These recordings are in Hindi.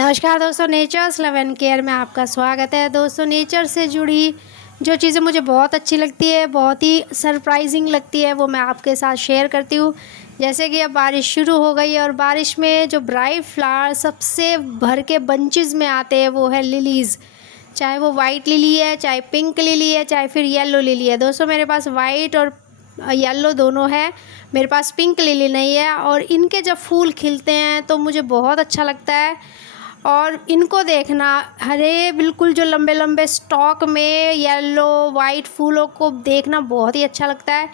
नमस्कार दोस्तों, नेचर्स लव एंड केयर में आपका स्वागत है। दोस्तों, नेचर से जुड़ी जो चीज़ें मुझे बहुत अच्छी लगती है, बहुत ही सरप्राइजिंग लगती है, वो मैं आपके साथ शेयर करती हूँ। जैसे कि अब बारिश शुरू हो गई है और बारिश में जो ब्राइट फ्लावर सबसे भर के बंचेस में आते हैं वो है लिलीज़। चाहे वो वाइट लिली है, चाहे पिंक लिली है, चाहे फिर येलो लिली है। दोस्तों, मेरे पास वाइट और येलो दोनों है, मेरे पास पिंक लिली नहीं है। और इनके जब फूल खिलते हैं तो मुझे बहुत अच्छा लगता है। और इनको देखना, हरे बिल्कुल जो लंबे लंबे स्टॉक में येलो वाइट फूलों को देखना बहुत ही अच्छा लगता है।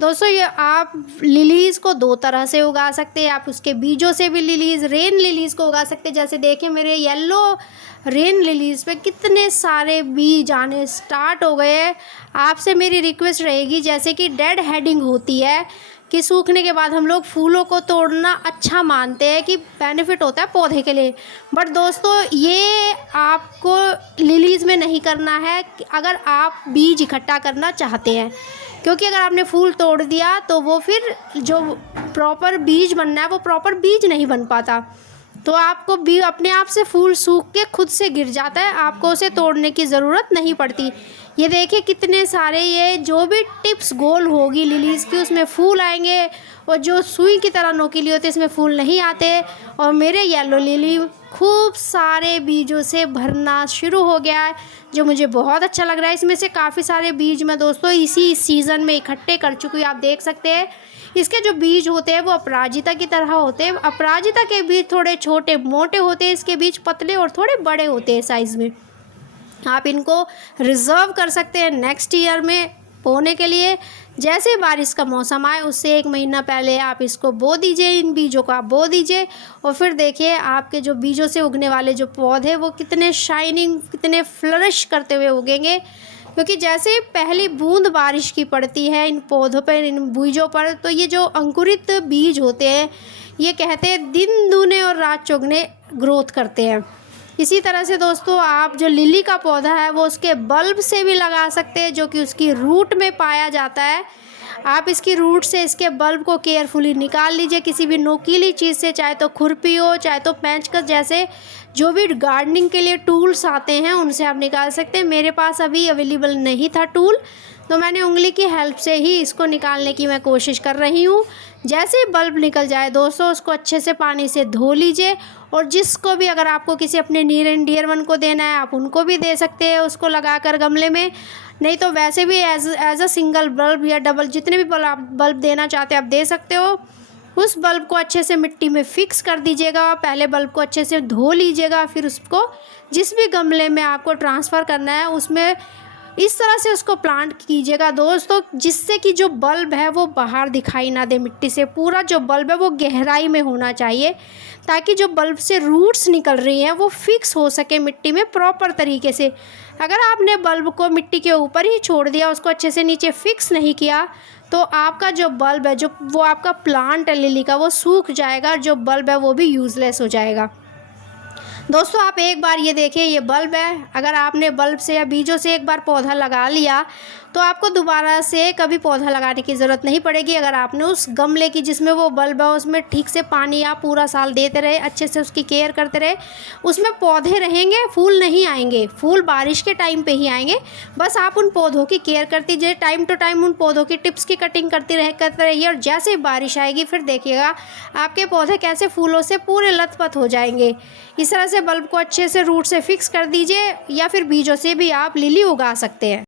दोस्तों, ये आप लिलीज़ को दो तरह से उगा सकते हैं। आप उसके बीजों से भी रेन लिलीज़ को उगा सकते हैं। जैसे देखिए, मेरे येलो रेन लिलीज़ पे कितने सारे बीज आने स्टार्ट हो गए हैं। आपसे मेरी रिक्वेस्ट रहेगी, जैसे कि डेड हेडिंग होती है कि सूखने के बाद हम लोग फूलों को तोड़ना अच्छा मानते हैं कि बेनिफिट होता है पौधे के लिए, बट दोस्तों ये आपको लिलीज़ में नहीं करना है अगर आप बीज इकट्ठा करना चाहते हैं। क्योंकि अगर आपने फूल तोड़ दिया तो वो फिर जो प्रॉपर बीज बनना है वो प्रॉपर बीज नहीं बन पाता। तो आपको भी अपने आप से फूल सूख के खुद से गिर जाता है, आपको उसे तोड़ने की ज़रूरत नहीं पड़ती। ये देखिए कितने सारे, ये जो भी टिप्स गोल होगी लिलीज़ की उसमें फूल आएंगे, और जो सुई की तरह नोकीली होती है इसमें फूल नहीं आते। और मेरे येलो लिली खूब सारे बीजों से भरना शुरू हो गया है, जो मुझे बहुत अच्छा लग रहा है। इसमें से काफ़ी सारे बीज मैं दोस्तों इसी सीज़न में इकट्ठे कर चुकी हूँ। आप देख सकते हैं इसके जो बीज होते हैं वो अपराजिता की तरह होते हैं। अपराजिता के बीज थोड़े छोटे मोटे होते हैं, इसके बीज पतले और थोड़े बड़े होते हैं साइज़ में। आप इनको रिज़र्व कर सकते हैं नेक्स्ट ईयर में बोने के लिए। जैसे बारिश का मौसम आए उससे 1 महीना पहले आप इसको बो दीजिए, इन बीजों को आप बो दीजिए। और फिर देखिए आपके जो बीजों से उगने वाले जो पौधे वो कितने शाइनिंग, कितने फ्लरिश करते हुए उगेंगे। क्योंकि जैसे पहली बूंद बारिश की पड़ती है इन पौधों पर, इन बीजों पर, तो ये जो अंकुरित बीज होते हैं ये कहते हैं दिन दूने और रात चौगुने ग्रोथ करते हैं। इसी तरह से दोस्तों, आप जो लिली का पौधा है वो उसके बल्ब से भी लगा सकते हैं, जो कि उसकी रूट में पाया जाता है। आप इसकी रूट से इसके बल्ब को केयरफुली निकाल लीजिए किसी भी नोकीली चीज़ से, चाहे तो खुरपी हो, चाहे तो पेंचकस, जैसे जो भी गार्डनिंग के लिए टूल्स आते हैं उनसे आप निकाल सकते हैं। मेरे पास अभी अवेलेबल नहीं था टूल, तो मैंने उंगली की हेल्प से ही इसको निकालने की मैं कोशिश कर रही हूँ। जैसे ही बल्ब निकल जाए दोस्तों, उसको अच्छे से पानी से धो लीजिए। और जिसको भी, अगर आपको किसी अपने नियर एंड डियर वन को देना है आप उनको भी दे सकते हैं उसको लगाकर गमले में। नहीं तो वैसे भी एज अ सिंगल बल्ब या डबल, जितने भी बल्ब देना चाहते हैं आप दे सकते हो। उस बल्ब को अच्छे से मिट्टी में फिक्स कर दीजिएगा। पहले बल्ब को अच्छे से धो लीजिएगा, फिर उसको जिस भी गमले में आपको ट्रांसफ़र करना है उसमें इस तरह से उसको प्लांट कीजिएगा दोस्तों, जिससे कि जो बल्ब है वो बाहर दिखाई ना दे मिट्टी से। पूरा जो बल्ब है वो गहराई में होना चाहिए, ताकि जो बल्ब से रूट्स निकल रही हैं वो फिक्स हो सके मिट्टी में प्रॉपर तरीके से। अगर आपने बल्ब को मिट्टी के ऊपर ही छोड़ दिया, उसको अच्छे से नीचे फिक्स नहीं किया, तो आपका जो बल्ब है, जो वो आपका प्लांट है लिली का, वो सूख जाएगा और जो बल्ब है वो भी यूज़लेस हो जाएगा। दोस्तों, आप एक बार ये देखिए, ये बल्ब है, अगर आपने बल्ब से या बीजों से एक बार पौधा लगा लिया तो आपको दोबारा से कभी पौधा लगाने की ज़रूरत नहीं पड़ेगी। अगर आपने उस गमले की जिसमें वो बल्ब है उसमें ठीक से पानी आप पूरा साल देते रहे, अच्छे से उसकी केयर करते रहे, उसमें पौधे रहेंगे, फूल नहीं आएंगे। फूल बारिश के टाइम पे ही आएंगे। बस आप उन पौधों की केयर करती रहिए, टाइम टू टाइम उन पौधों की टिप्स की कटिंग करते रहिए। और जैसे ही बारिश आएगी फिर देखिएगा आपके पौधे कैसे फूलों से पूरे लथपथ हो जाएंगे। इस तरह से बल्ब को अच्छे से रूट से फिक्स कर दीजिए, या फिर बीजों से भी आप लिली उगा सकते हैं।